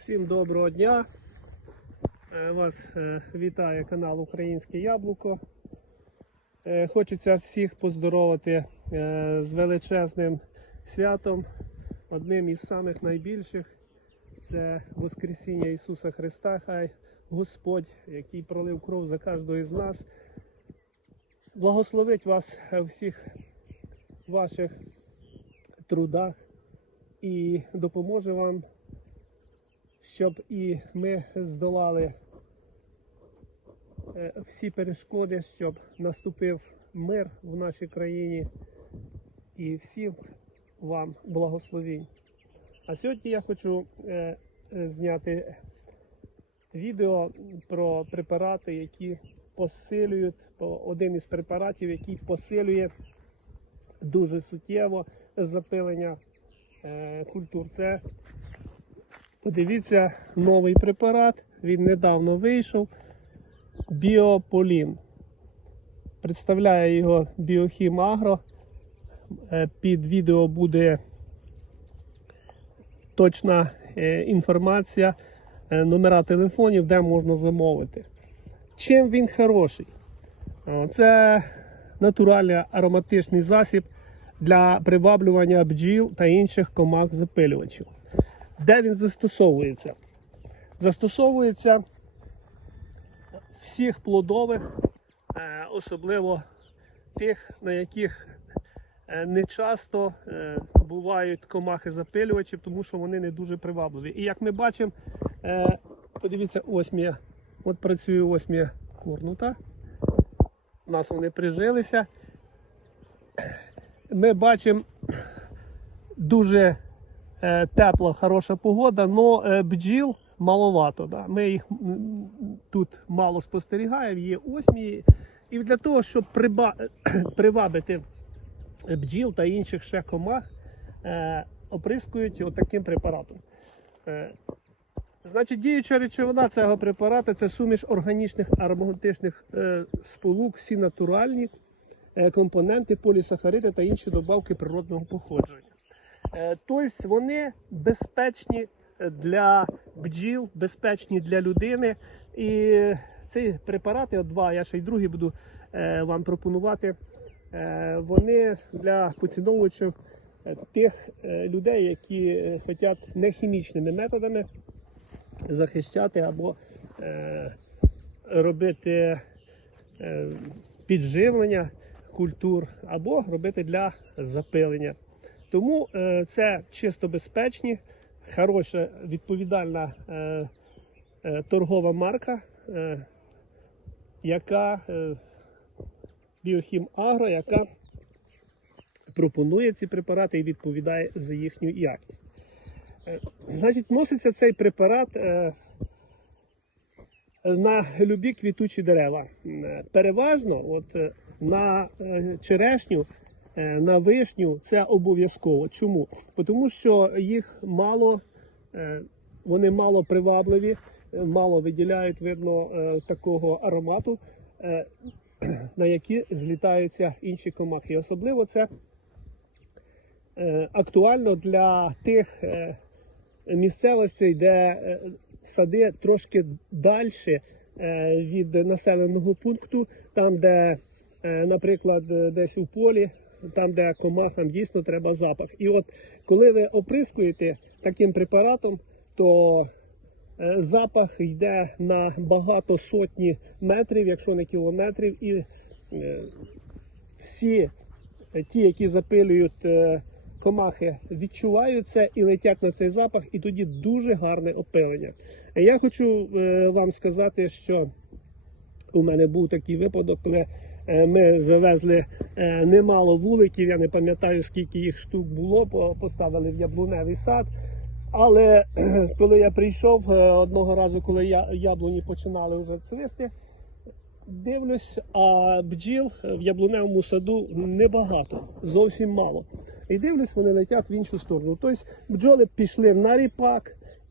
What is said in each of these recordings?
Всім доброго дня. Е, Вас е, вітає канал Українське Яблуко. Е, Хочеться всіх поздоровити з величезним святом, одним із самих найбільших. Це Воскресіння Ісуса Христа. Хай Господь, який пролив кров за кожного із нас, благословить вас всіх ваших трудах і допоможе вам щоб і ми здолали е, всі перешкоди, щоб наступив мир в нашій країні і всім вам благословінь. А сьогодні я хочу е, зняти відео про препарати, які посилюють, один із препаратів, який посилює дуже суттєво запилення е, культур. Це Подивіться новий препарат. Він недавно вийшов. Біополін. Представляє його Біохім Агро. Е, Під відео буде точна е, інформація, е, номера телефонів, де можна замовити. Чим він хороший? Це натуральний ароматичний засіб для приваблювання бджіл та інших комах запилювачів. Де він застосовується? Застосовується всіх плодових, е, особливо тих, на яких е, не часто е, бувають комахи запилювачів, тому що вони не дуже привабливі. І як ми бачимо, подивіться, осмія. От працює осмія корнута. У нас вони прижилися. Ми бачимо дуже тепла, хороша погода, але бджіл маловато. Да? Ми їх тут мало спостерігаємо, є осмії. І для того, щоб приба- привабити бджіл та інших ще комах, е, оприскують отаким препаратом. Е, Значить, діюча речовина цього препарату це суміш органічних ароматичних е, сполук, всі натуральні е, компоненти, полісахариди та інші добавки природного походження. Тобто вони безпечні для бджіл, безпечні для людини. І ці препарати, от два, я ще й другий буду е, вам пропонувати. е, Вони для поціновувачів тих людей, які хочуть не хімічними методами захищати або робити підживлення культур, або робити для запилення. Тому е, це чисто безпечні, хороша відповідальна е, е, торгова марка, яка Біохім Агро, яка пропонує ці препарати і відповідає за їхню якість. Значить, носиться цей препарат на любі квітучі дерева. Переважно от, на черешню, на вишню це обов'язково. Чому? Тому що їх мало, е, вони мало привабливі, е, мало виділяють, видно, е, такого аромату, е, на які злітаються інші комахи. Особливо це е, актуально для тих е, місцевостей, де е, сади трошки далі від населеного пункту, там, де, е, наприклад, е, десь у полі, там, де комахам дійсно треба запах. І от коли ви оприскуєте таким препаратом, то е, запах йде на багато сотні метрів, якщо не кілометрів, і е, всі е, ті, які запилюють комахи, відчувають це і летять на цей запах, і тоді дуже гарне опилення. Я хочу вам сказати, що у мене був такий випадок, коли ми завезли е, немало вуликів, я не пам'ятаю, скільки їх штук було, по- поставили в яблуневий сад. Але коли я прийшов е, одного разу, коли яблуні починали вже цвісти, дивлюсь, а бджіл в яблуневому саду небагато, зовсім мало. І дивлюсь, вони летять в іншу сторону. Тобто бджоли пішли на ріпак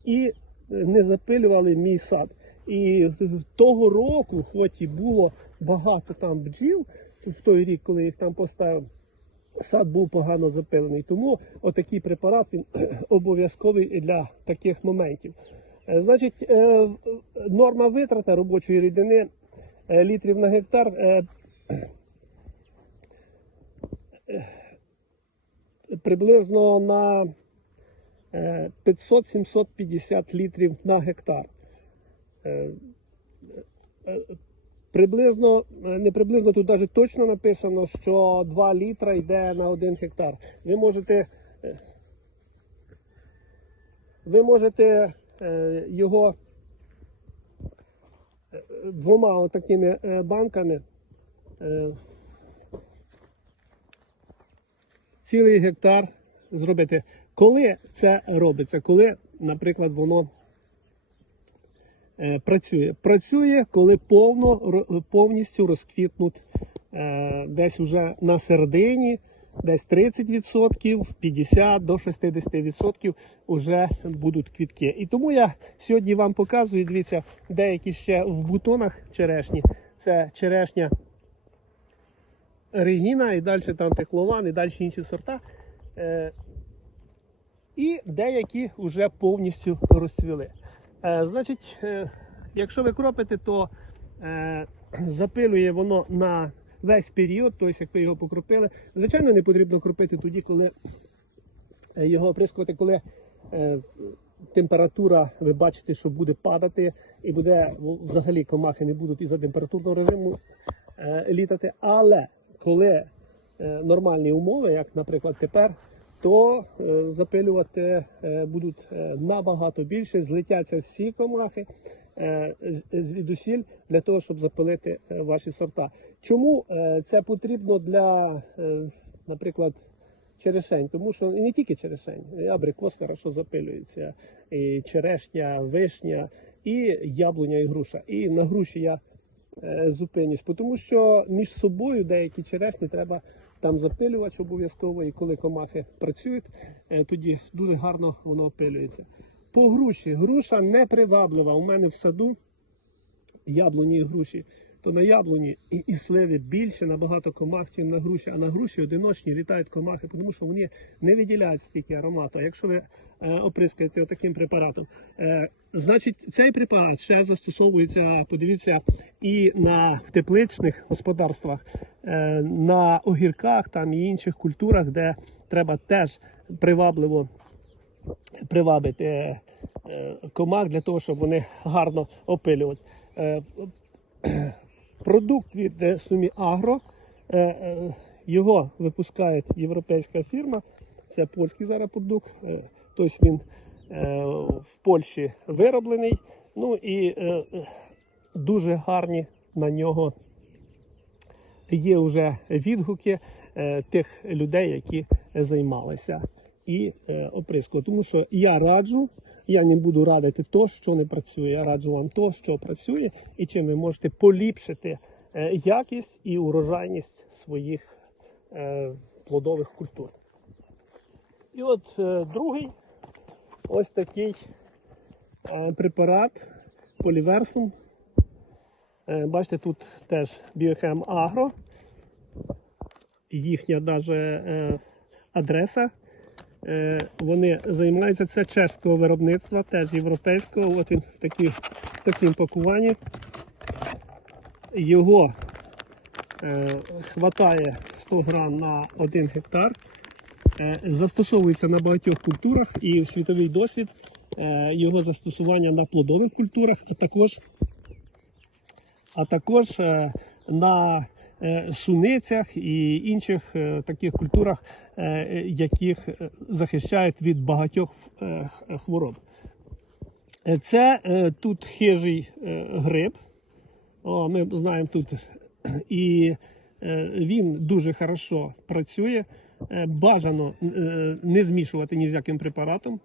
і е, не запилювали мій сад. І того року, хоч і було багато там бджіл, в той рік, коли їх там поставив, сад був погано запилений. Тому отакий препарат він обов'язковий для таких моментів. Е, Значить, е, норма витрата робочої рідини е, літрів на гектар приблизно на е, 500-750 літрів на гектар. Приблизно, е, не приблизно, тут навіть точно написано, що 2 літра йде на 1 гектар. Ви можете, е, ви можете е, його двома такими банками цілий гектар зробити. Коли це робиться? Коли, наприклад, воно працює. Працює, коли повно, повністю розквітнуть е, десь уже на середині, десь 30%, 50 до 60% вже будуть квітки. І тому я сьогодні вам показую, дивіться, деякі ще в бутонах черешні. Це черешня Регіна і далі там Техлован, і далі інші сорта. Е, і деякі вже повністю розцвіли. Е, значить, е, якщо ви кропите, то е, запилює воно на весь період, тобто як ви його покропили. Звичайно, не потрібно кропити тоді, коли його оприскувати, коли температура, ви бачите, що буде падати, і буде взагалі комахи не будуть із-за температурного режиму літати. Але коли нормальні умови, як, наприклад, тепер, то е, запилювати е, будуть е, набагато більше, злетяться всі комахи звідусіль для того, щоб запилити ваші сорта. Чому це потрібно для, наприклад, черешень? Тому що не тільки черешень, абрикос хорошо запилюється, і черешня, вишня, і яблуня, і груша. І на груші я зупинюсь, тому що між собою деякі черешні треба там запилювач обов'язково, і коли комахи працюють, е, тоді дуже гарно воно опилюється. По груші. Груша не приваблива. У мене в саду яблуні і груші. То на яблуні і, і сливи більше набагато комах, ніж на груші, а на груші одиночні літають комахи, тому що вони не виділяють стільки аромату. А якщо ви е, оприскаєте таким препаратом, е, значить цей препарат ще застосовується, подивіться, і на тепличних господарствах, е, на огірках там і інших культурах, де треба теж привабливо привабити е, е, комах для того, щоб вони гарно опилювати. Е, Продукт від е, Сумі Агро. е, е, Його випускає європейська фірма. Це польський зараз продукт. е, Тобто він е, в Польщі вироблений. Ну і е, е, дуже гарні на нього є вже відгуки е, тих людей, які займалися і е, оприскували. Тому що я раджу, я не буду радити то, що не працює. Я раджу вам то, що працює, і чим ви можете поліпшити е, якість і урожайність своїх е, плодових культур. І от е, другий ось такий препарат поліверсум. Бачите, тут теж Біохем Агро. Їхня е, адреса. Е, вони займаються це чеського виробництва, теж європейського. От він в, такі, в такому пакуванні. Його е, хватає 100 грам на 1 гектар. Е, застосовується на багатьох культурах і світовий досвід е, його застосування на плодових культурах, а також а також е, на е, суницях і інших е, таких культурах, яких е, захищають від багатьох е, хвороб. Е, Це е, тут хижий е, гриб. О, ми знаємо тут. І е, він дуже хорошо працює. Е, Бажано е, не змішувати ні з яким препаратом.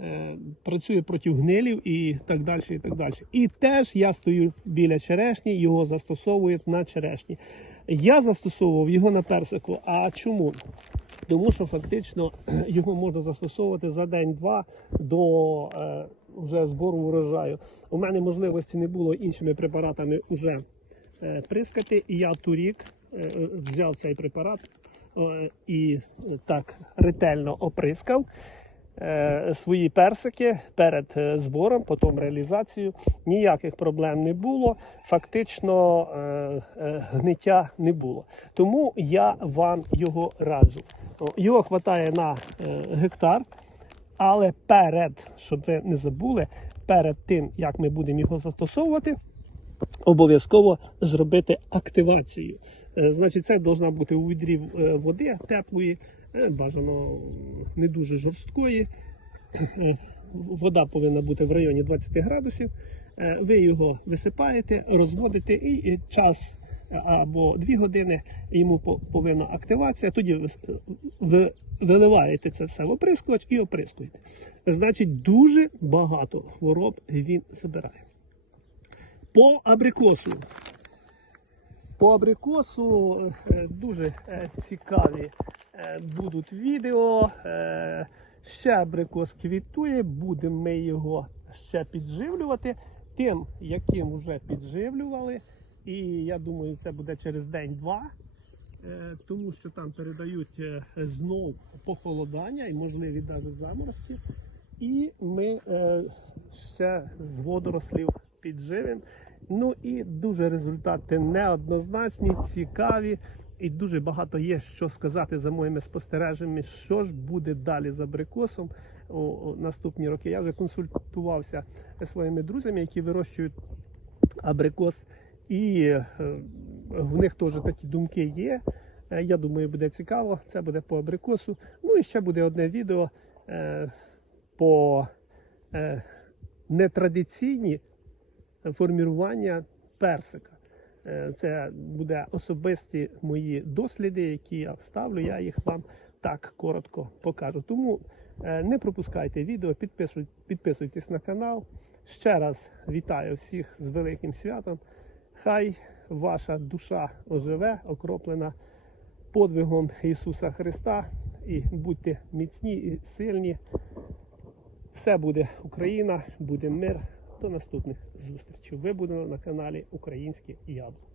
Е, Працює проти гнилів і так далі. І так далі. І теж я стою біля черешні, його застосовують на черешні. Я застосовував його на персику. А чому? Тому що фактично його можна застосовувати за день-два до е, вже збору урожаю. У мене можливості не було іншими препаратами вже е, прискати. І я торік е, е, взяв цей препарат е, і е, так ретельно оприскав. е, свої персики перед збором, потім реалізацією. Ніяких проблем не було. Фактично гниття не було. Тому я вам його раджу. Його вистачає на е, гектар, але перед, щоб ви не забули, перед тим як ми будемо його застосовувати, обов'язково зробити активацію. Е, Значить, це повинна бути у відрі е, води теплої, бажано не дуже жорсткої. Вода повинна бути в районі 20 градусів. Ви його висипаєте, розводите і час або 2 години йому повинна активація. Тоді ви, виливаєте це все в оприскувач і оприскуєте. Значить, дуже багато хвороб він забирає. По абрикосу. По абрикосу е, дуже е, цікаві е, будуть відео. Ще абрикос квітує, будемо ми його ще підживлювати тим, яким вже підживлювали. І я думаю, це буде через день-два, е, тому що там передають е, знов похолодання і можливі навіть заморозки. І ми е, ще з водорослів підживимо. Ну і дуже результати неоднозначні, цікаві. І дуже багато є що сказати за моїми спостереженнями, що ж буде далі з абрикосом у, наступні роки. Я вже консультувався зі своїми друзями, які вирощують абрикос, і е, в них теж такі думки є. Е, Я думаю, буде цікаво. Це буде по абрикосу. Ну і ще буде одне відео е, по нетрадиційні формірування персика. Це буде особисті мої досліди, які я вставлю. Я їх вам так коротко покажу. Тому не пропускайте відео, підписуйтесь на канал. Ще раз вітаю всіх з великим святом. Хай ваша душа оживе, окроплена подвигом Ісуса Христа. І будьте міцні і сильні. Все буде Україна, буде мир. До наступних зустрічей. Ви будете на каналі Українське Яблуко.